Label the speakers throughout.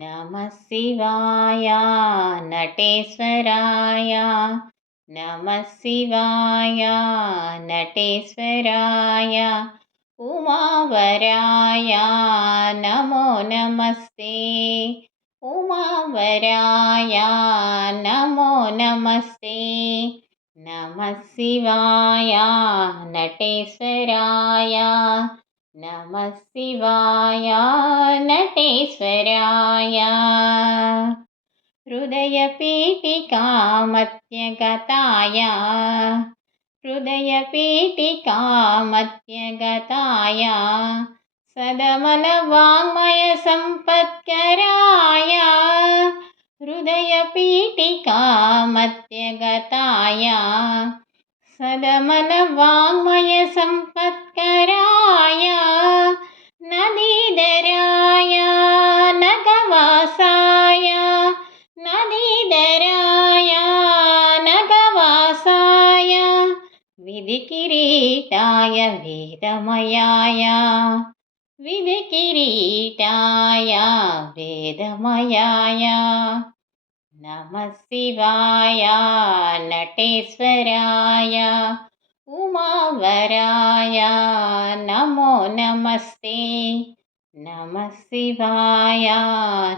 Speaker 1: नमः शिवाय नटेश्वराय नमः शिवाय नटेश्वराय उमावराय नमो नमस्ते उमावराय नमो नमस्ते नमः शिवाय नटेश्वराय नमः शिवाय नटेश्वराय। हृदयपीठिकामत्यगताय हृदयपीठिकामत्यगताय सदमलवाङ्मयसम्पत्कराय हृदयपीठिकामत्यगताय सदमलवाङ्मयसम्पत्कराय नदीधराय नगवासाय नदीधराय नगवासाय विधिकिरीटाय वेदमयाय विधिकिरीटाय वेदमयाय नमः शिवाय नटेश्वराय उमावराय नमो नमस्ते। नमः शिवाय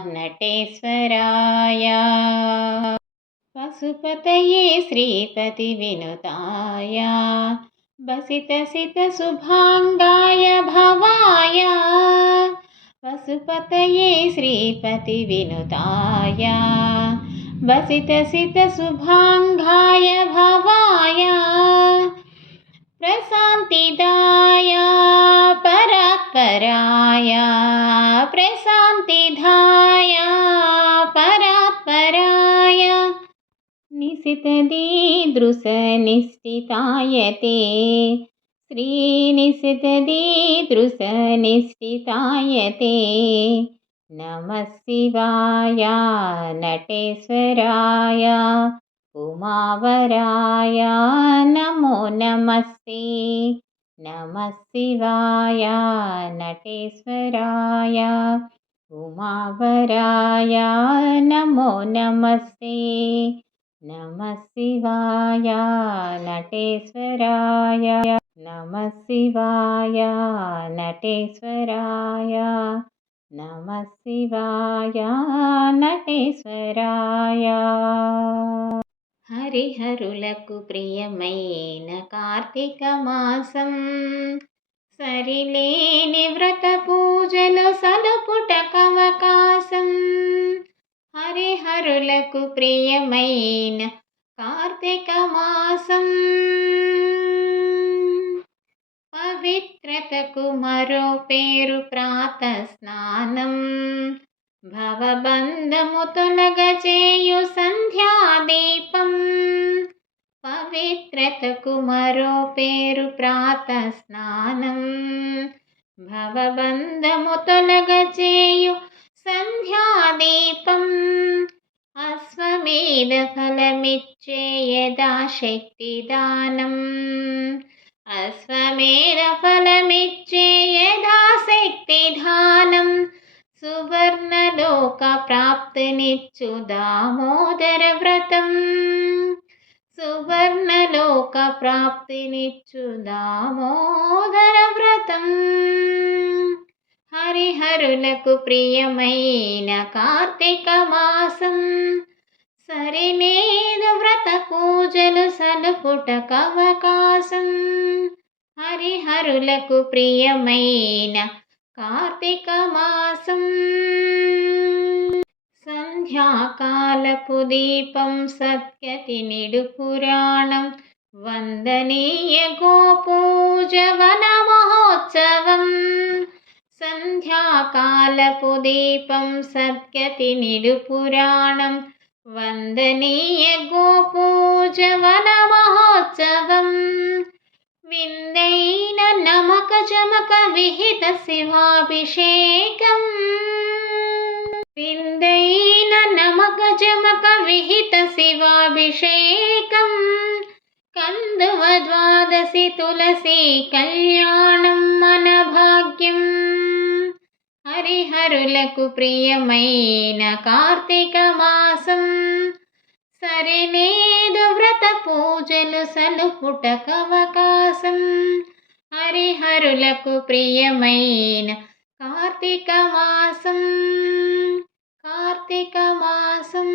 Speaker 1: नटेश्वराय। पशुपतये श्रीपतिविनुताय बसितसितशुभाङ्गाय भवाय। पशुपतये श्रीपतिविनुताय बसितसितशुभाङ्गाय भवाय। प्रशान्तिदाय परात्पराय। प्रशान्तिधाय परात्पराय। निशितदीदृशनिष्ठिताय ते। श्रीनिशितदीदृशनिष्ठिताय ते नमः शिवाय नटेश्वराय उमावराय नमो नमस्ते। नमः शिवाय नटेश्वराय उमावराय नमो नमस्ते। नमः शिवाय नटेश्वराय नमः शिवाय नटेश्वराय నమ శివాయ నటేశ్వరాయ.
Speaker 2: హరిహరులకు ప్రియమైన కార్తీక మాసం. సరిలేని వ్రత పూజలు సలపుటకవకాశం హరిహరులకు ప్రియమైన కార్తీక మాసం. పవిత్రతకు మరో పేరు ప్రాత స్నానం భవబంధము తొలగజేయు సంధ్యాదీపం. పవిత్రతకు మరో పేరు ప్రాత స్నానం భవబంధము తొలగజేయు సంధ్యాదీపం. అశ్వమేధ ఫలమిచ్చే యథాశక్తి దానం. అశ్వమేధ ఫలమిచ్చే యథాశక్తి ధానం సువర్ణలోక ప్రాప్తినిచ్చు దామోదర వ్రతం. సువర్ణలోక ప్రాప్తినిచ్చు దామోదర వ్రతం. హరిహరులకు ప్రియమైన కార్తీక మాసం. సరినేదు వ్రత పూజలు సలుపుటకవకాశం కుమారులకు ప్రియమైన కార్తీక మాసం. సంధ్యాకాలపు దీపం సత్యతి నిడు పురాణం. వందనీయ గోపూజ వన మహోత్సవం. సంధ్యాకాలపు దీపం సత్యతి నిడు పురాణం. వందనీయ గోపూజ నమక జమక విహిత శివాభిషేకం విందైన నమక జమక విహిత శివాభిషేకం కందువ ద్వాదశి తులసి కళ్యాణం మన భాగ్యం హరిహరులకు ప్రియమైన కార్తీక మాసం సరినేదు వ్రత పూజలు సలుపుటకవకాశం హరిహరులకు ప్రియమైన కార్తీక మాసం కార్తీక మాసం.